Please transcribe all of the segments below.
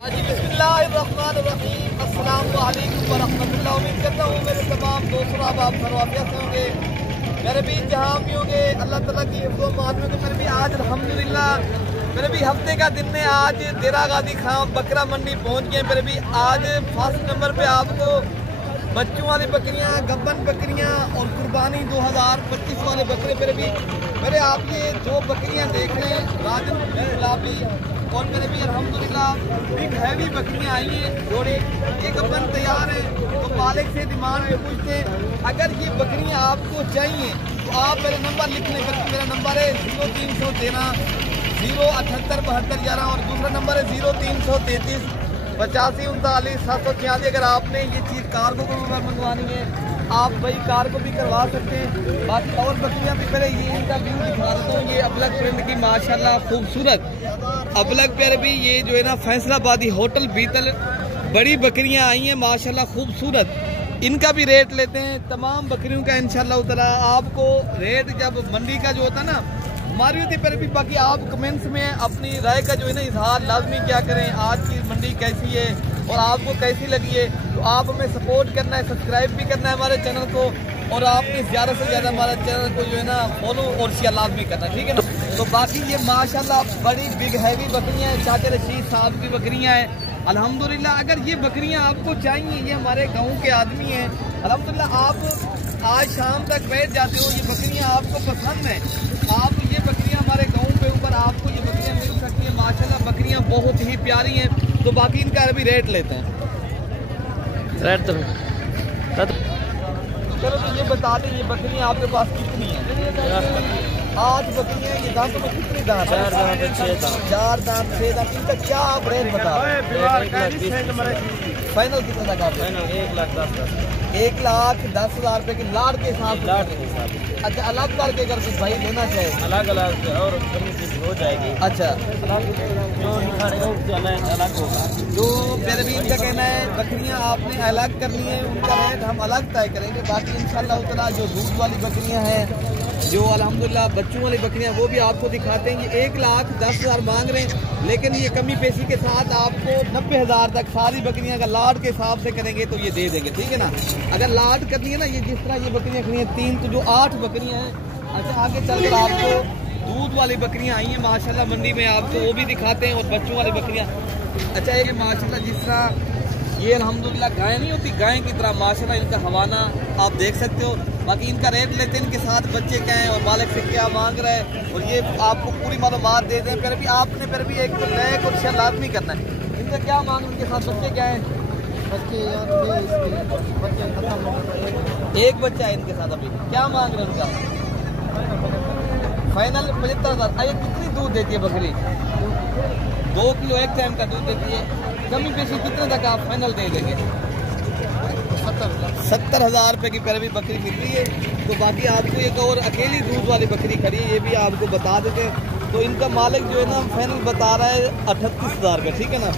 बिस्मिल्लाहिर्रहमानिर्रहीम। अस्सलाम वालेकुम वरहमतुल्लाह। उम्मीद करता हूँ मेरे तमाम दोस्तों आप सर्वाफियत से होंगे, मेरे भी जहाँ भी होंगे अल्लाह ताला की हिफ्ज़ मान में। मेरे भी आज अल्हम्दुलिल्लाह मेरे भी हफ्ते का दिन है। आज देरा गाजी खाम बकरा मंडी पहुँच गए। मेरे भी आज फर्स्ट नंबर पे आपको बच्चों वाली बकरियाँ, गब्बन बकरियाँ और कुर्बानी 2025 वाले बकरे मेरे आप ये जो बकरियाँ देख रहे हैं राजन गुलाबी और मेरे भी अल्हम्दुलिल्लाह बिग हैवी बकरियाँ आई हैं जोड़े। ये गब्बन तैयार है तो मालिक से डिमांड में पूछते हैं। अगर ये बकरियाँ आपको चाहिए तो आप मेरा नंबर लिख लें। मेरा नंबर है 0313 078 72 11 और दूसरा नंबर है 0333 85 39 746। अगर आपने ये चीज़ कार्गो को मंगवानी है आप भाई कार्गो भी करवा सकते हैं। बाकी और बकरियाँ भी पहले ये इनका व्यू दिखा देता हूँ। ये अबलग प्रिंट की माशाल्लाह खूबसूरत अबलग पर भी ये जो है ना फैसलाबादी होटल बीतल बड़ी बकरियाँ आई हैं माशाल्लाह खूबसूरत। इनका भी रेट लेते हैं तमाम बकरियों का इंशाल्लाह ताला। आपको रेट जब मंडी का जो होता है ना हमारी होती पर भी बाकी आप कमेंट्स में अपनी राय का जो है ना इजहार लाजमी क्या करें। आज की मंडी कैसी है और आपको कैसी लगी है तो आप हमें सपोर्ट करना है, सब्सक्राइब भी करना है हमारे चैनल को और आपने ज़्यादा से ज़्यादा हमारे चैनल को जो है ना फॉलो और शेयर लाजमी करना, ठीक है ना। तो बाकी ये माशाल्लाह बड़ी बिग हैवी बकरियाँ हैं, चाचा रशीद साहब की बकरियाँ हैं अल्हम्दुलिल्लाह। अगर ये बकरियाँ आपको चाहिए, ये हमारे गाँव के आदमी हैं अल्हम्दुलिल्लाह। आप आज शाम तक बैठ जाते हो, ये बकरियाँ आपको पसंद हैं, आप ये बकरियाँ हमारे गाँव पे ऊपर आपको ये बकरियाँ मिल सकती हैं माशाल्लाह। बकरियाँ बहुत ही प्यारी हैं। तो बाकी इनका अभी रेट लेते हैं। रेट तो चलो तो ये बता दें ये बकरियाँ आपके पास कितनी हैं? 8 बकरियाँ। ये दांत में कितनी दांत? 4 दांत 6 दांत। इनका क्या आप रेट बता रहे हैं? फाइनल कितना तक आप? 1,10,000 रुपए की लाड के हिसाब से। अच्छा अलग करके अगर कुछ भाई लेना चाहे अलग अलग और हो जाएगी। अच्छा अलग होगा। जो मेरे भी इनका कहना है बकरियां आपने अलग करनी है उनका रेट हम अलग तय करेंगे। बाकी इंशाल्लाह ताला जो दूध वाली बकरियां हैं जो अल्हम्दुलिल्लाह बच्चों वाली बकरियां वो भी आपको दिखाते हैं। ये 1,10,000 मांग रहे हैं लेकिन ये कमी पेशी के साथ आपको 90,000 तक सारी बकरियां अगर लाड के हिसाब से करेंगे तो ये दे देंगे, ठीक है ना। अगर लाड करनी है ना ये जिस तरह ये बकरियां खड़ी हैं 3 तो जो 8 बकरियां हैं। अच्छा आगे चलकर आपको दूध वाली बकरियां आई हैं माशाल्लाह मंडी में आपको वो भी दिखाते हैं और बच्चों वाली बकरियां। अच्छा ये माशाल्लाह जिस तरह ये अल्हम्दुलिल्लाह गाय नहीं होती गाय की तरह माशाल्लाह इनका हवाना आप देख सकते हो। बाकी इनका रेट लेते हैं इनके साथ बच्चे क्या हैं और मालिक से क्या मांग रहा है और ये आपको पूरी मालूमात दे दें। फिर भी आपने फिर भी एक लाइक और शेयर लाजमी करना है। इनका क्या मांग उनके साथ बच्चे क्या हैं? बच्चे एक बच्चा है इनके साथ अभी। क्या मांग रहे हैं उनका? फाइनल 75,000। ये कितनी दूध देती है बकरी? 2 किलो एक टाइम का दूध देती है। कमी पेशी कितने तक आप फाइनल दे देंगे? 70,000 रुपये की पैरवी बकरी मिल रही है। तो बाकी आपको एक और अकेली दूध वाली बकरी खड़ी है ये भी आपको बता देते हैं। तो इनका मालिक जो है ना फाइनल बता रहा है 38,000 रुपये, ठीक है ना।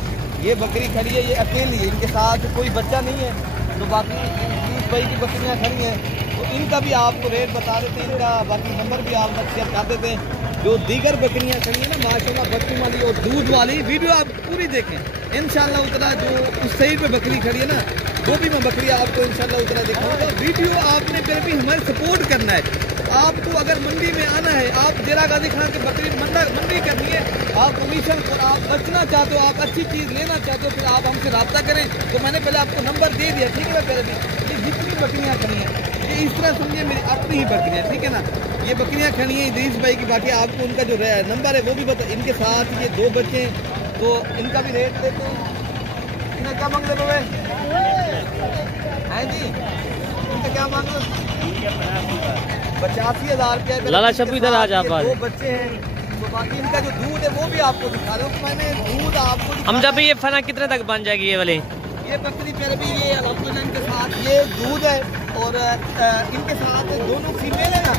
ये बकरी खड़ी है ये अकेली है, इनके साथ कोई बच्चा नहीं है। तो बाकी 30 भाई की बकरियाँ खड़ी हैं तो इनका भी आपको रेट बता देते हैं। इनका बाकी नंबर भी आप शेयर कर देते हैं। जो दीगर बकरियाँ खड़ी हैं ना माशाल्लाह बच्चों वाली और दूध वाली वीडियो आप पूरी देखें इंशाल्लाह उतना। जो उस साइड पे बकरी खड़ी है ना वो भी मैं बकरी आपको इंशाल्लाह उतना दिखाऊंगा। वीडियो आपने फिर भी हमारे सपोर्ट करना है। आपको अगर मंडी में आना है आप देरा गाजी खान की बकरी मंडी करनी है आप कमीशन और आप बचना चाहते हो आप अच्छी चीज़ लेना चाहते हो फिर आप हमसे रब्ता करें। तो मैंने पहले आपको नंबर दे दिया, ठीक है। पहले भी ये जितनी बकरियाँ खड़ी हैं ये इस तरह समझिए मेरी अपनी ही बकरियाँ, ठीक है ना। ये बकरियाँ खड़ी हैं इदरीस भाई की। बाकी आपको उनका जो नंबर है वो भी बता। इनके साथ ये 2 बच्चे हैं तो इनका भी रेट देते हैं। इनका क्या मांग रहे हैं जी? इनका क्या मांग रहे? 85,000 रुपये। लाला शब्बी इधर आ जा। 2 बच्चे हैं तो बाकी इनका जो दूध है वो भी आपको दिखा रहे हो। मैंने दूध आपको हम जब ये फना कितने तक बन जाएगी ये वाली ये बकरी फिर भी ये अल्हम्दुलिल्लाह इनके साथ ये दूध है और इनके साथ दोनों फीमेल है ना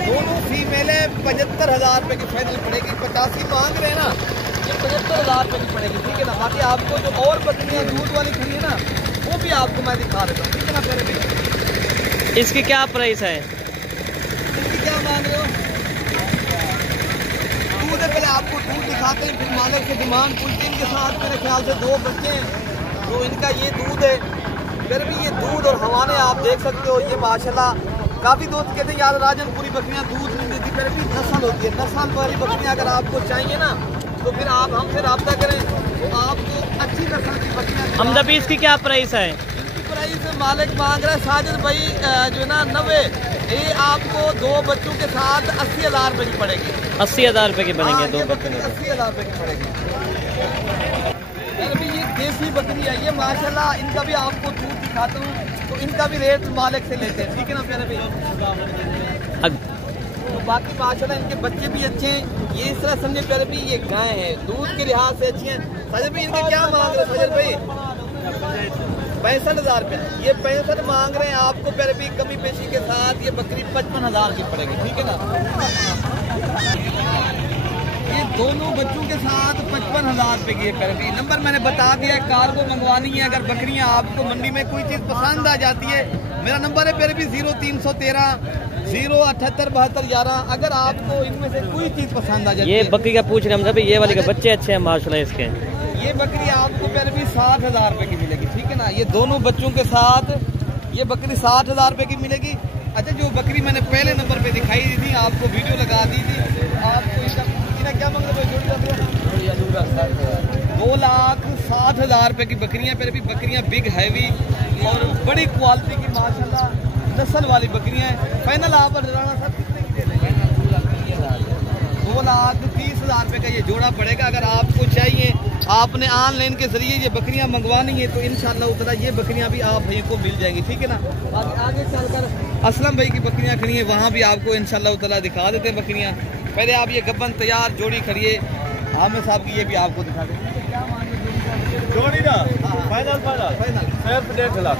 दोनों फीमेल है। 75,000 रुपये की फाइनल पड़ेगी। 85 मांग रहे हैं ना ये 75,000 रुपये की पड़ेगी, ठीक है ना। बाकी आपको जो और बकरियाँ दूध वाली खड़ी है ना वो भी आपको मैं दिखा देता हूँ, ठीक है ना। फिर भी इसकी क्या प्राइस है? इसकी क्या मांग रहे हो? दूध है, पहले आपको दूध दिखाते हैं, फिर मालिक से डिमांड पूछते हैं। इनके साथ मेरे ख्याल से 2 बच्चे हैं, तो इनका ये दूध है। फिर भी ये दूध और हवाने आप देख सकते हो, ये माशाल्लाह काफ़ी दोस्त कहते हैं यार राजनपुरी बकरियां दूध नहीं देती, फिर भी नस्ल होती है। नस्ल वाली बकरियां अगर आपको चाहिए ना तो फिर आप हमसे रब्ता करें, तो आपको अच्छी नस्ल की बकरियां। हमदा भी इसकी क्या प्राइस है? इसकी प्राइस मालिक मांग रहा है साजिद भाई जो है ना 90। ये आपको 2 बच्चों के साथ 80,000 रुपये की पड़ेगी। 80,000 रुपये की बनेंगे 2 बच्चों के? 80,000 रुपये की पड़ेगी। अभी ये देसी बकरी है, ये माशाल्लाह इनका भी आपको दूध दिखाता हूँ, तो इनका भी रेट मालिक से लेते हैं, ठीक है ना प्यारे भाई। तो बाकी माशाल्लाह इनके बच्चे भी अच्छे हैं। ये इस तरह समझे प्यारे भाई ये गाय है, दूध के लिहाज से अच्छी हैं। सजल भाई इनके क्या मांग रहे हैं सजल भाई? 65,000 रुपये। ये 65 मांग रहे हैं आपको प्यारे भाई, कमी पेशी के साथ ये बकरी 55,000 की पड़ेगी, ठीक है ना। ये दोनों बच्चों के साथ 55,000 रुपये की है। नंबर मैंने बता दिया है, कार्गो मंगवानी है। अगर बकरियां आपको मंडी में कोई चीज़ पसंद आ जाती है, मेरा नंबर है फिर भी 0313 078 72 11। अगर आपको इनमें से कोई चीज़ पसंद आ जाती है। ये बकरी का पूछ रहे हम सभी, ये वाले के बच्चे अच्छे हैं माशाल्लाह इसके। ये बकरी आपको फिर भी 60,000 रुपये की मिलेगी, ठीक है ना। ये दोनों बच्चों के साथ ये बकरी 60,000 रुपये की मिलेगी। अच्छा, जो बकरी मैंने पहले नंबर पे दिखाई दी थी, आपको वीडियो लगा दी थी, आपको इसका क्या मांग रहे हैं? 2,60,000 रुपये की बकरियां। फिर भी बकरियां बिग हैवी और बड़ी क्वालिटी की माशाल्लाह नस्ल वाली बकरियां हैं। फाइनल आप राणा साहब कितने की दे देंगे? 2,30,000 रुपये का ये जोड़ा पड़ेगा। अगर आपको चाहिए, आपने ऑनलाइन के जरिए ये बकरियां मंगवानी है, तो इंशाल्लाह उतना ये बकरियां भी आप भाई को मिल जाएंगी, ठीक है ना। आगे चलकर असलम भाई की बकरियां खड़ी हैं, वहाँ भी आपको इंशाल्लाह उतना दिखा देते हैं बकरियां। पहले आप ये गब्बन तैयार जोड़ी खड़िए, आमिर साहब की ये भी आपको दिखा देते हैं। जोड़ी ना फाइनल सिर्फ 1.5 लाख।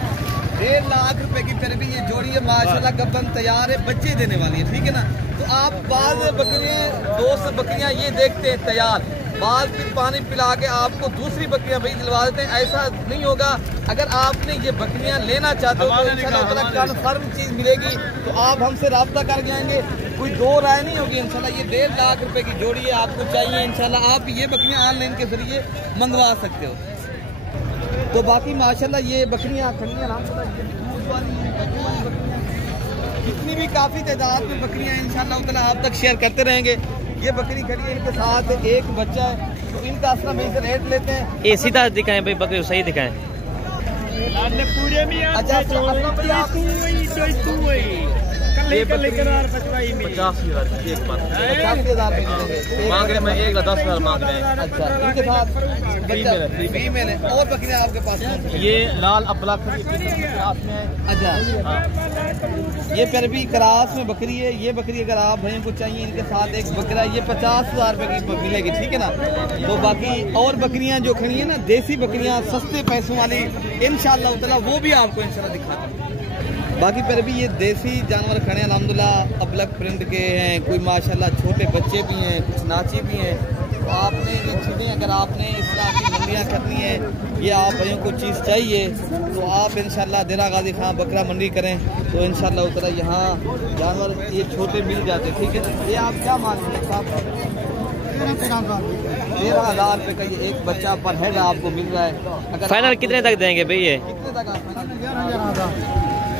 1.5 लाख रुपए की फिर भी ये जोड़ी है माशाल्लाह, गब्बन तैयार है, बच्चे देने वाली है, ठीक है ना। तो आप बाद बकरियां, दोस्त बकरियां ये देखते हैं तैयार, बाद फिर पानी पिला के आपको दूसरी बकरियां भाई दिलवा देते हैं। ऐसा नहीं होगा। अगर आपने ये बकरियां लेना चाहते हो तो इंशाल्लाह कन्फर्म चीज़ मिलेगी, तो आप हमसे रब्ता कर जाएंगे, कोई 2 राय नहीं होगी इंशाल्लाह। ये 1.5 लाख रुपए की जोड़ी है, आपको चाहिए इंशाल्लाह आप ये बकरियां ऑनलाइन के जरिए मंगवा सकते हो। तो बाकी माशाल्लाह ये बकरियां खड़ी हैं, जितनी भी काफ़ी तादाद में बकरियां हैं इंशाल्लाह ताला आप तक शेयर करते रहेंगे। ये बकरी खड़ी है, इनके साथ एक बच्चा है, तो इनका असला में से रेट लेते हैं। ये सीधा दिखाएं भाई, बकरी सही दिखाएं। अच्छा, 85,000 मांग रहे, मैं 1,10,000 मांग रहे हैं। अच्छा, इनके साथ फीमेल है। और बकरियां आपके पास? ये लाल अब्लाक में। अच्छा, ये फिर भी क्रास में बकरी है। ये बकरी अगर आप भाइयों को चाहिए, इनके साथ एक बकरा, ये 50,000 रुपये की मिलेगी, ठीक है ना। तो बाकी और बकरियां जो खड़ी है ना, देसी बकरियां सस्ते पैसों वाली, इंशाल्लाह ताला वो भी आपको इंशाल्लाह दिखाते हैं। बाकी फिर भी ये देसी जानवर खड़े हैं अल्हम्दुलिल्लाह, अबलक प्रिंट के हैं, कोई माशाल्लाह छोटे बच्चे भी हैं, कुछ नाची भी हैं। तो आपने ये चीज़ें, अगर आपने इस तरह की मंडियाँ करनी है, ये आप भाइयों को चीज़ चाहिए, तो आप इंशाल्लाह देरा गाजी खां बकरा मंडी करें, तो इंशाल्लाह उतना यहाँ जानवर ये छोटे मिल जाते, ठीक है ना। ये आप क्या मांग रहे हैं साहब? 13,000 रुपये का ये एक बच्चा पर हेड आपको मिल रहा है। अगर फाइनल कितने तक देंगे भाई? ये कितने तक आप?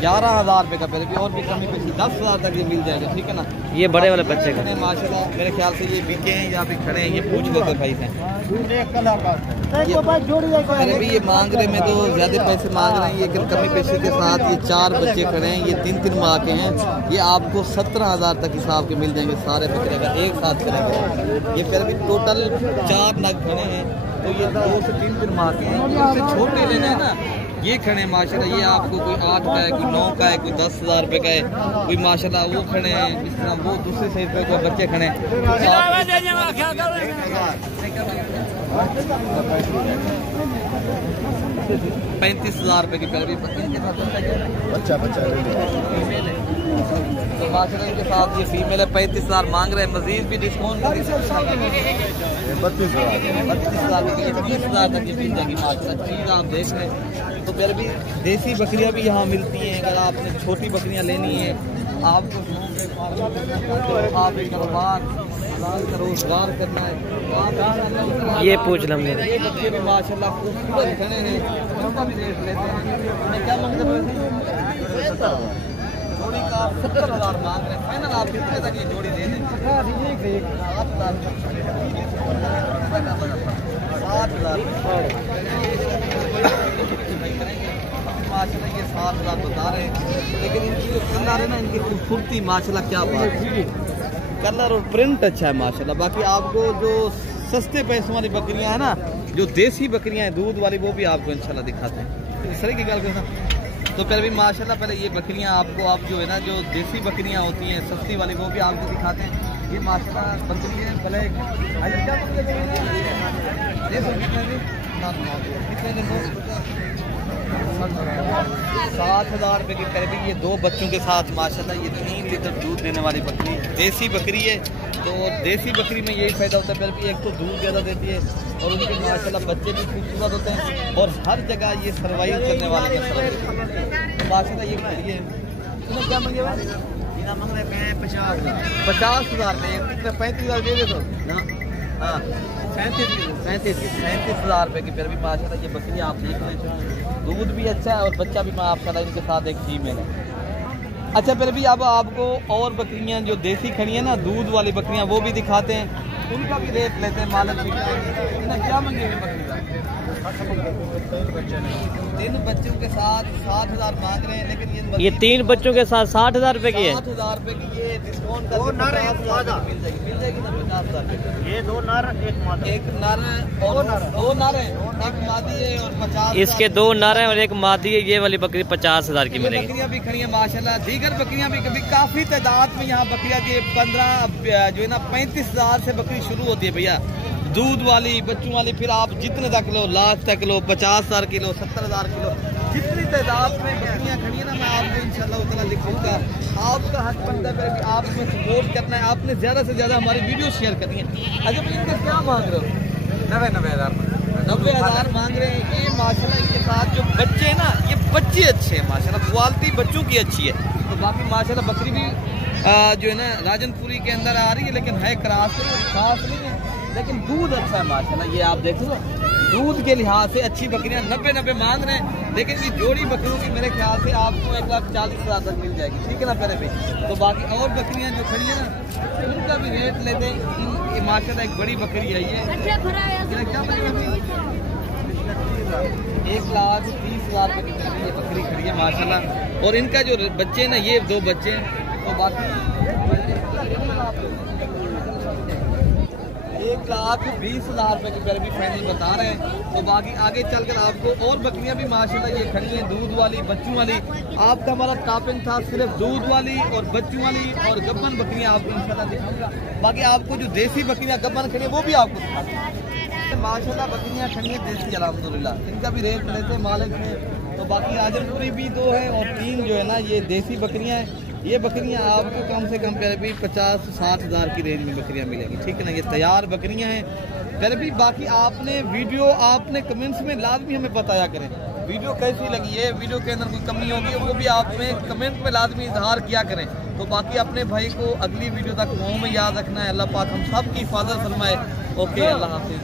11,000 रुपये का फिर भी, और भी कमी पेशी 10,000 तक ये मिल जाएगा, ठीक है ना। ये बड़े वाले बच्चे का माशाल्लाह मेरे ख्याल से ये बिके हैं या फिर खड़े हैं, ये पूछ लो भाई से। अरे भी ये मांग रहे, मैं तो ज़्यादा पैसे मांग रहे हैं, ये कमी पेशी के साथ ये 4 बच्चे खड़े हैं, ये 3-3 माह के हैं। ये आपको 17,000 तक हिसाब के मिल जाएंगे सारे बकरे का एक साथ करेंगे। ये फिर भी टोटल 4 नग खड़े हैं, तो ये 2 से 3 माह के हैं। इससे छोटे लेने हैं ना, ये खड़े हैं माशाल्लाह, ये आपको कोई 8 का है, कोई 9 का है, कोई 10,000 रुपये का है, कोई माशाल्लाह वो खड़े हैं, इस तरह वो दूसरे साइड पे कोई बच्चे खड़े हैं। 35,000 रुपये की पैरवी बच्चा माशाल्लाह इनके साथ ये फीमेल है। 35,000 मांग रहे हैं, मजीद भी डिस्काउंट 32,000 तक ये मिल जाएगी माशाल्लाह। चीज़ आप देख रहे हैं, तो फिर भी देसी बकरियां भी यहाँ मिलती हैं। अगर आपने छोटी बकरियां लेनी है, आपको आप एक कारोबार हलाल का रोजगार करना है तो आप ये पूछ लें हमने। ये बच्चे भी माशाल्लाह खूबसूरत खड़े हैं, उनका भी रेट लेते हैं। उन्हें क्या मांगते हैं? जोड़ी का 70,000 मांग रहे हैं। फाइनल आप कितने तक ये जोड़ी दे दें? 7,000 माशाल्लाह ये 7,000 बता रहे हैं, लेकिन इनकी जो कलर है ना, इनकी खूबसूरती माशाल्लाह क्या बात है, कलर और प्रिंट अच्छा है माशाल्लाह। बाकी आपको जो सस्ते पैसों वाली बकरियां हैं ना, जो देसी बकरियां हैं दूध वाली, वो भी आपको इंशाल्लाह दिखाते हैं। इस तरह की गल करना तो फिर भी माशाल्लाह पहले ये बकरियां आपको आप जो है ना, जो देसी बकरियां होती हैं सस्ती वाली, वो भी आपको दिखाते हैं। ये माशाल्लाह बकरी है ब्लैक, कितने 7,000 रुपये की करीब। ये 2 बच्चों के साथ माशाल्लाह ये 3 लीटर दूध देने वाली बकरी, देसी बकरी है। तो देसी बकरी में यही फ़ायदा होता है, फिर भी एक तो दूध ज़्यादा देती है और उनके माशाल्लाह बच्चे भी खूबसूरत होते हैं और हर जगह ये सर्वाइव करने वाले माशाल्लाह। ये बकरी है, इन्हें क्या मांगे हुआ? इन्हें मांग रहे हैं 50,000 रुपये। कितने 35,000 दे दे तो ना? हाँ 37,000 रुपये की। फिर भी माशाल्लाह ये बकरी आप देख लें, दूध भी अच्छा है और बच्चा भी माशाल्लाह इनके साथ एक फीमेल है। अच्छा फिर भी अब आपको और बकरियां जो देसी खड़ी हैं ना, दूध वाली बकरियां, वो भी दिखाते हैं, उनका भी रेट लेते हैं। मालिक इन्हें क्या मंगे हुए बकरी का? 3 बच्चों के साथ 60,000 मांग रहे हैं, लेकिन ये 3 बच्चों के साथ 60,000 रुपये की है। 60,000 रुपये की। ये डिस्काउंट मिल जाएगी ना 50,000? ये 2 नर एक मादी, 1 नर और 2 नर है, एक मादी है और 50। इसके 2 नर हैं और एक मादी है। ये वाली बकरी 50,000 की मिलेगी। बकरियां भी खड़ी हैं माशाल्लाह, दीगर बकरियां भी कभी काफी तादाद में यहाँ बकरियां के 15 जो है ना 35,000 से बकरी शुरू होती है भैया, दूध वाली बच्चों वाली। फिर आप जितने तक लो, लाख तक लो, 50,000 किलो, 70,000 किलो, जितनी तादाद में बकरियां खड़ी है ना, मैं आपको इंशाल्लाह उतना लिखूंगा। आपका हक बनता है कि आपने सपोर्ट करना है, आपने ज़्यादा से ज़्यादा हमारी वीडियो शेयर करनी है। अच्छा भाई इनका क्या मांग रहे हो? 90,000 मांग रहे हैं। ये माशाल्लाह इनके साथ जो बच्चे हैं ना, ये बच्चे अच्छे हैं माशाल्लाह, क्वालिटी बच्चों की अच्छी है। तो बाकी माशाल्लाह बकरी भी जो है ना राजनपुरी के अंदर आ रही है, लेकिन है क्रास खास नहीं है, लेकिन दूध अच्छा है माशाल्लाह। ये आप देखो दूध के लिहाज से अच्छी बकरियां 90 मांग रहे हैं, लेकिन ये जोड़ी बकरियों की मेरे ख्याल से आपको 1,40,000 तक मिल जाएगी, ठीक है ना पहले भी। तो बाकी और बकरियां जो खड़ी है ना, उनका भी रेट लेते हैं। ये माशाल्लाह एक बड़ी बकरी है, ये क्या बकरी? 1,30,000 रुपये की ये बकरी खड़ी है माशाल्लाह। और इनका जो बच्चे हैं ना, ये 2 बच्चे हैं। तो बाकी 1,20,000 रुपये की भी फाइनल बता रहे हैं। तो बाकी आगे चलकर आपको और बकरियां भी माशाल्लाह ये खड़ी हैं, दूध वाली बच्चों वाली। आपका हमारा टॉपिंग था सिर्फ दूध वाली और बच्चों वाली और गब्बन बकरियां आपको इंशाल्लाह दिखाऊंगा। बाकी आपको जो देसी बकरियां गब्बन खड़ी है वो भी आपको दिखाऊंगा। माशाल्लाह बकरियां खड़ी हैं देसी अल्हम्दुलिल्लाह, इनका भी रेट लेते हैं मालिक में। तो बाकी राजनपुरी भी 2 है और 3 जो है ना ये देसी बकरियां हैं। ये बकरियां आपको कम से कम पहले भी 50-60 हज़ार की रेंज में बकरियां मिलेंगी, ठीक है ना। ये तैयार बकरियां हैं पहले भी। बाकी आपने वीडियो आपने कमेंट्स में लाजमी हमें बताया करें वीडियो कैसी लगी है, वीडियो के अंदर कोई कमी होगी वो भी आपने कमेंट में लाजमी इजहार किया करें। तो बाकी अपने भाई को अगली वीडियो तक दुआओं में याद रखना है। अल्लाह पाक हम सब की हिफाजत फरमाए। ओके, अल्लाह हाफिज़।